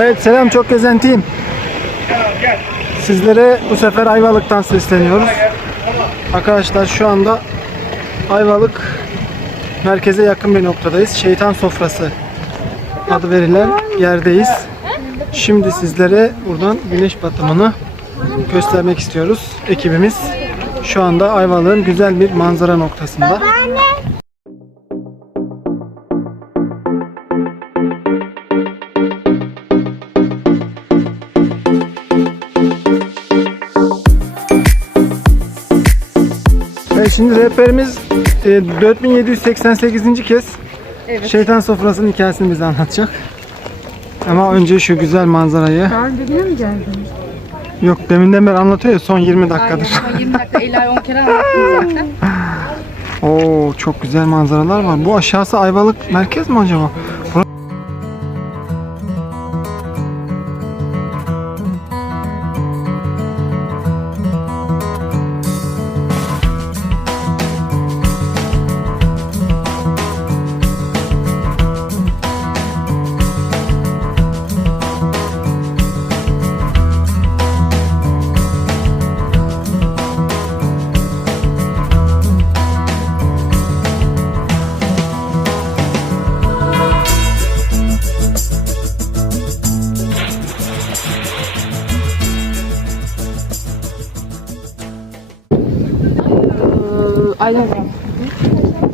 Evet selam çok gezentiyim. Sizlere bu sefer Ayvalık'tan sesleniyoruz. Arkadaşlar şu anda Ayvalık merkeze yakın bir noktadayız. Şeytan Sofrası adı verilen yerdeyiz. Şimdi sizlere buradan güneş batımını göstermek istiyoruz. Ekibimiz şu anda Ayvalık'ın güzel bir manzara noktasında. Şimdi rehberimiz e, 4788. kez Şeytan Sofrası'nın hikayesini bize anlatacak. Ama önce şu güzel manzarayı. Daha önce mi geldin? Yok deminden beri anlatıyor ya son 20 dakikadır. Aynen. 20 dakika Ela'yı 10 kere anlattım zaten. Oo çok güzel manzaralar var. Bu aşağısı Ayvalık merkez mi acaba? Bura-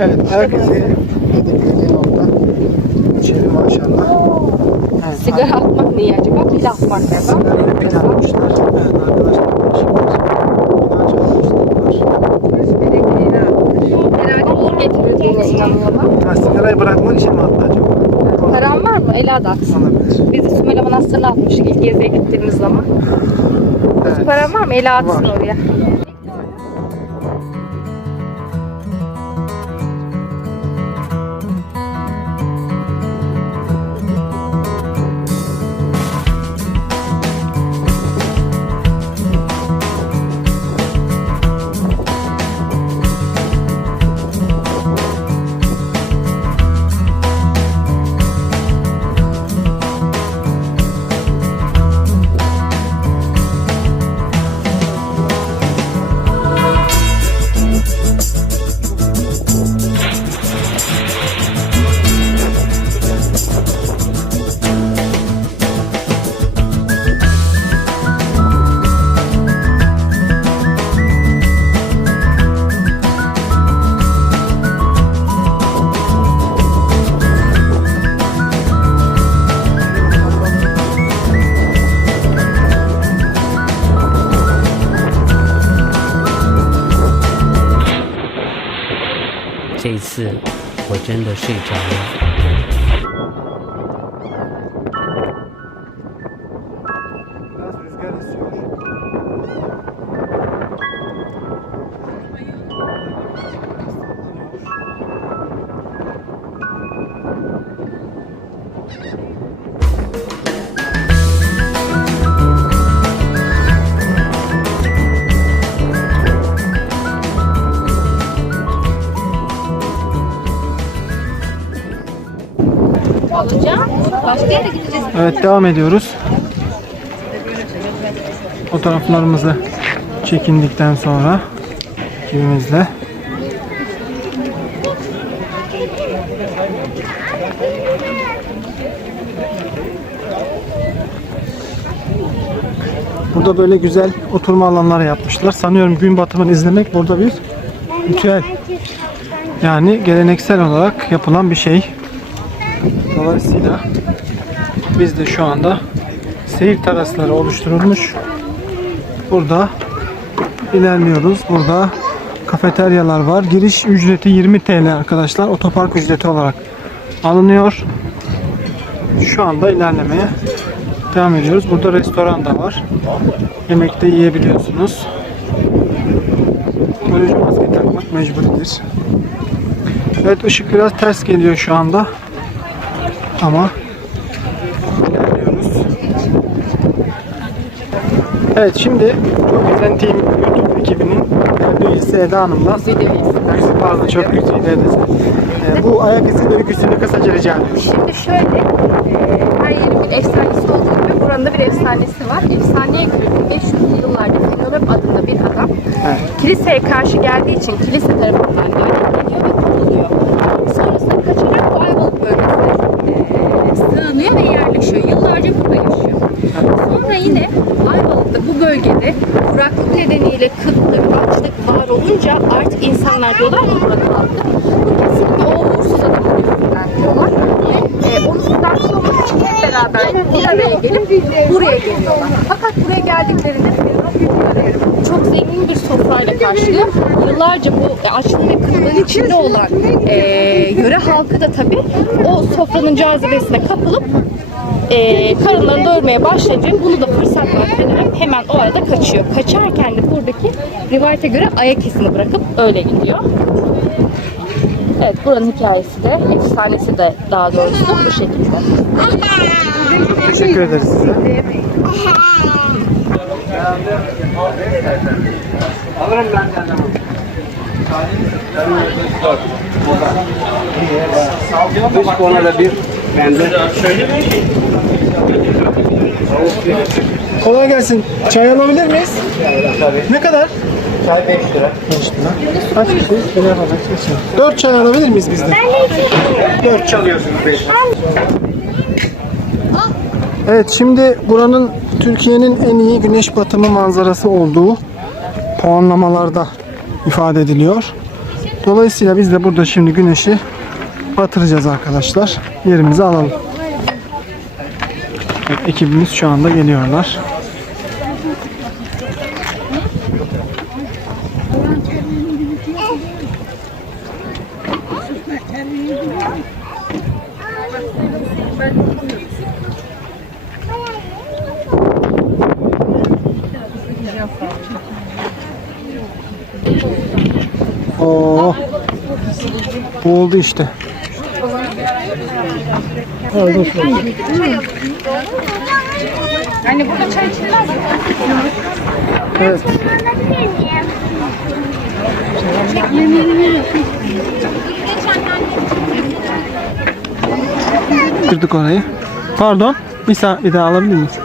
Evet ayak izi hedeflediği nokta. İçeri maşallah. Evet, Sigara atmak ne acaba? Pil atmak ne bak? Sigara ile pil almışlar. Evet arkadaşlar. Ha, sigarayı bırakmak için mi attı acaba? Paran var mı? Ela da atsın. Olabilir. Biz de Sümele Manastırı'na atmıştık ilk geziye gittiğimiz zaman. Evet. Paran var mı? Ela atsın Var. oraya. “这一次，我真的睡着了。” Başka yere gideceğiz. Evet devam ediyoruz. Fotoğraflarımızı çekindikten sonra ekibimizle Burada böyle güzel oturma alanları yapmışlar. Sanıyorum gün batımını izlemek burada bir ritüel. Yani geleneksel olarak yapılan bir şey. Dolayısıyla biz de şu anda seyir terasları oluşturulmuş. Burada ilerliyoruz. Burada kafeteryalar var. Giriş ücreti 20 TL arkadaşlar. Otopark ücreti olarak alınıyor. Şu anda ilerlemeye devam ediyoruz. Burada restoran da var. Yemek de yiyebiliyorsunuz. Koruyucu maske takmak mecburidir. Evet ışık biraz ters geliyor şu anda. Ama. Evet şimdi çok güzel Team YouTube ekibinin müdürisi Eda Hanım'la Güzide pardon çok güzel Eda. Ee, bu ayak izi öyküsünü kısaca rica ediyorum. Şimdi şöyle, e, her yerin bir efsanesi olduğu gibi buranın da bir efsanesi var. Efsaneye göre 1500'lü yıllarda Fenolep adında bir adam kiliseye karşı geldiği için kilise tarafından lanetleniliyor ve tutuluyor. Sonrasında kaçarak bu Ayvalık bölgesine eee, sığınıyor ve yerleşiyor. Yıllarca burada yaşıyor. Sonra yine Ayvalık'ta bu bölgede kuraklık nedeniyle kıtlık, açlık var olunca artık insanlar diyorlar ki kaldı. Bu kesinlikle o uğursuz adamın yüzünden diyorlar. E, onu uzaklaştırmak için hep beraber bir araya gelip buraya geliyorlar. Fakat buraya geldiklerinde çok zengin bir sofrayla karşılıyor. Yıllarca bu e, açlığın ve kıtlığın içinde olan e, yöre halkı da tabii o sofranın cazibesine kapılıp e, karınlarını doyurmaya başlayınca bunu da fırsat var hemen o arada kaçıyor. Kaçarken de buradaki rivayete göre ayak izini bırakıp öyle gidiyor. Evet buranın hikayesi de, efsanesi de daha doğrusu bu şekilde. Teşekkür ederiz size. Üç kona da bir bende. Kolay gelsin. Çay alabilir miyiz? Ne kadar? Çay 5 lira. 5 lira. Kaç kişiyiz? Böyle yapalım. 4 çay alabilir miyiz biz de? 4 çalıyorsunuz 5 Evet şimdi buranın Türkiye'nin en iyi güneş batımı manzarası olduğu puanlamalarda ifade ediliyor. Dolayısıyla biz de burada şimdi güneşi batıracağız arkadaşlar. Yerimizi alalım. Ekibimiz şu anda geliyorlar. Oo. Bu oldu işte. Yani burada çay içilmez mi? Evet. Kırdık orayı. Pardon. Bir, sa- bir daha alabilir miyiz?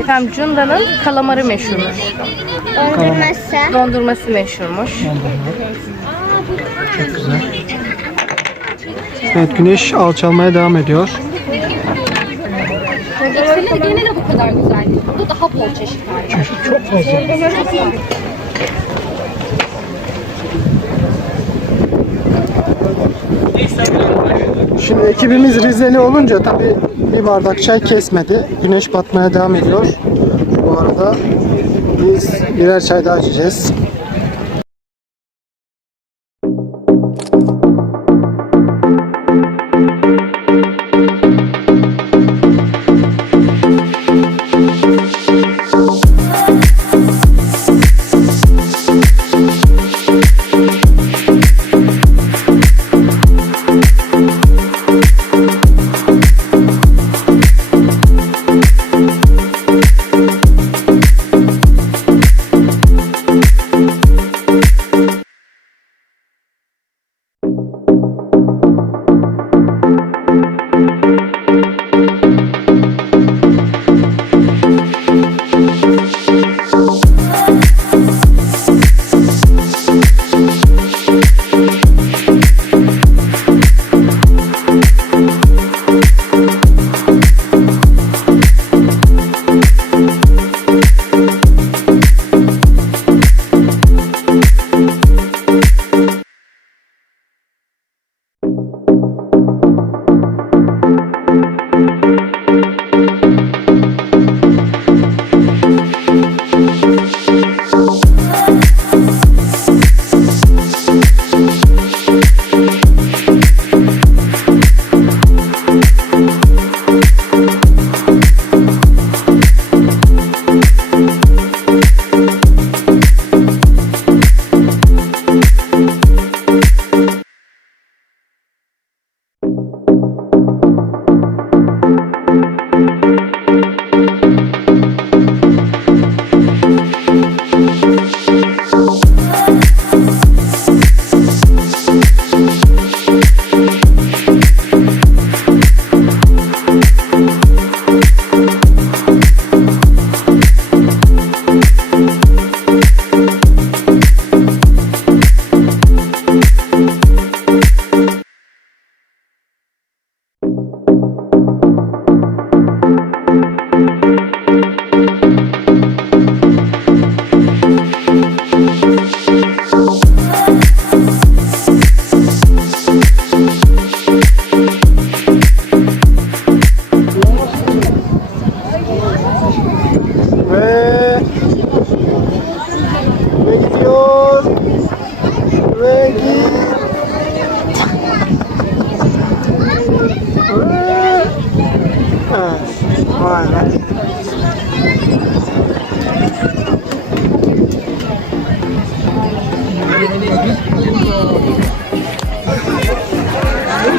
Efendim Cunda'nın kalamarı meşhurmuş. Dondurması. Dondurması meşhurmuş. Çok güzel. Evet güneş alçalmaya devam ediyor. Ekseleri gene de bu kadar güzel. Burada daha bol çeşit var. Çeşit çok fazla. Şimdi ekibimiz Rizeli olunca tabi bir bardak çay kesmedi. Güneş batmaya devam ediyor. Bu arada biz birer çay daha içeceğiz.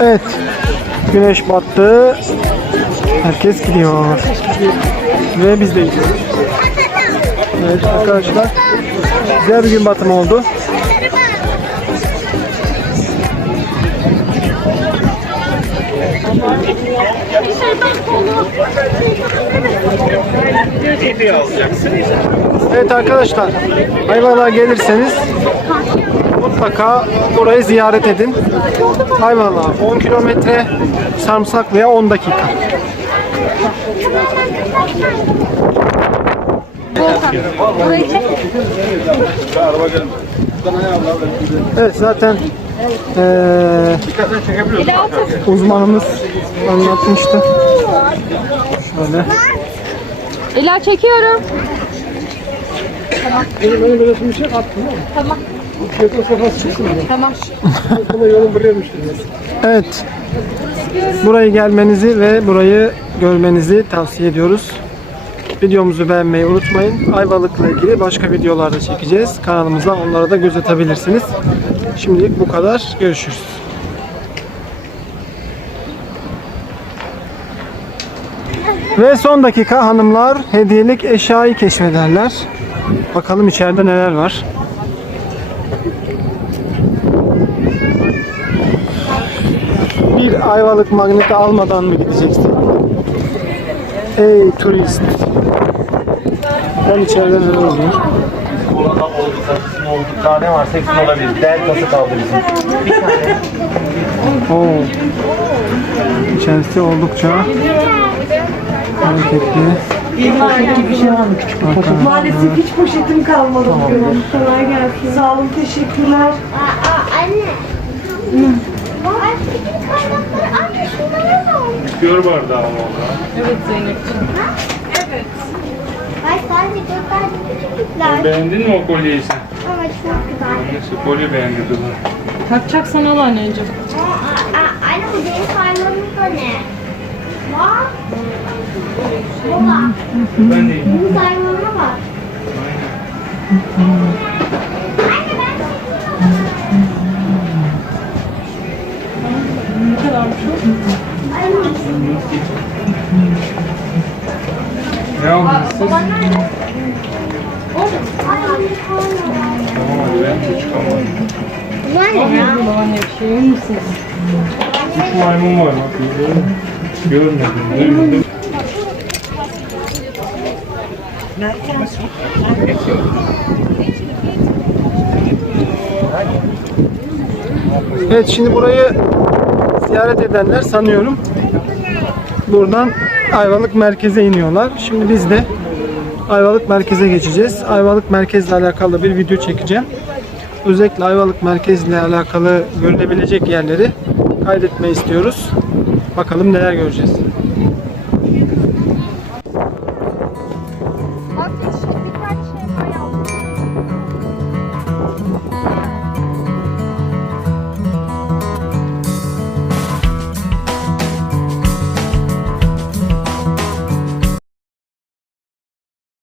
Evet. Güneş battı. Herkes gidiyor. Ve biz de gidiyoruz. Evet arkadaşlar. Güzel bir gün batımı oldu. Evet arkadaşlar. Ayvalık'a gelirseniz mutlaka burayı ziyaret edin. Ayvalık'a 10 kilometre sarımsak veya 10 dakika. Evet zaten eee uzmanımız anlatmıştı. Şöyle. Ela çekiyorum. Tamam. Evet. Burayı gelmenizi ve burayı görmenizi tavsiye ediyoruz. Videomuzu beğenmeyi unutmayın. Ayvalık'la ilgili başka videolarda çekeceğiz. Kanalımıza onlara da göz atabilirsiniz. Şimdilik bu kadar. Görüşürüz. Ve son dakika hanımlar hediyelik eşyayı keşfederler. Bakalım içeride neler var. Bir ayvalık magneti almadan mı gideceksin? Ey turist. Ben içeride neler oluyor? Kolada oldu, sarısın oldu, tane varsa hepsi olabilir. Deltası kaldı bizim. Oo. İçerisi oldukça hareketli. Arkadaşlar. Maalesef hiç poşetim kalmadı bugün. Kolay gelsin. Sağ olun, teşekkürler. Aa, anne. Bak bütün kaynakları anne şunlara ne olmuş? Gör bardağı ama orada. Ay sadece dört tane küçükler. Beğendin mi o kolyeyi sen? Ama çok güzel. Nasıl kolye beğendi kızım? Takacaksan al anneciğim. Aa, aa, anne bu benim saymamız da ne? Bak. Baba. Ben de Benim saymama bak. Anne ben Ne kadarmış o? Ne aldınız siz? Tamam hadi ben de çıkamadım. Bunlar ne ya? Bir şey emin misiniz? Üç maymun var bak. Görmedim. Görmedim. Evet şimdi burayı ziyaret edenler sanıyorum buradan Ayvalık merkeze iniyorlar. Şimdi biz de Ayvalık merkeze geçeceğiz. Ayvalık merkezle alakalı bir video çekeceğim. Özellikle Ayvalık merkezle alakalı görülebilecek yerleri kaydetmeyi istiyoruz. Bakalım neler göreceğiz.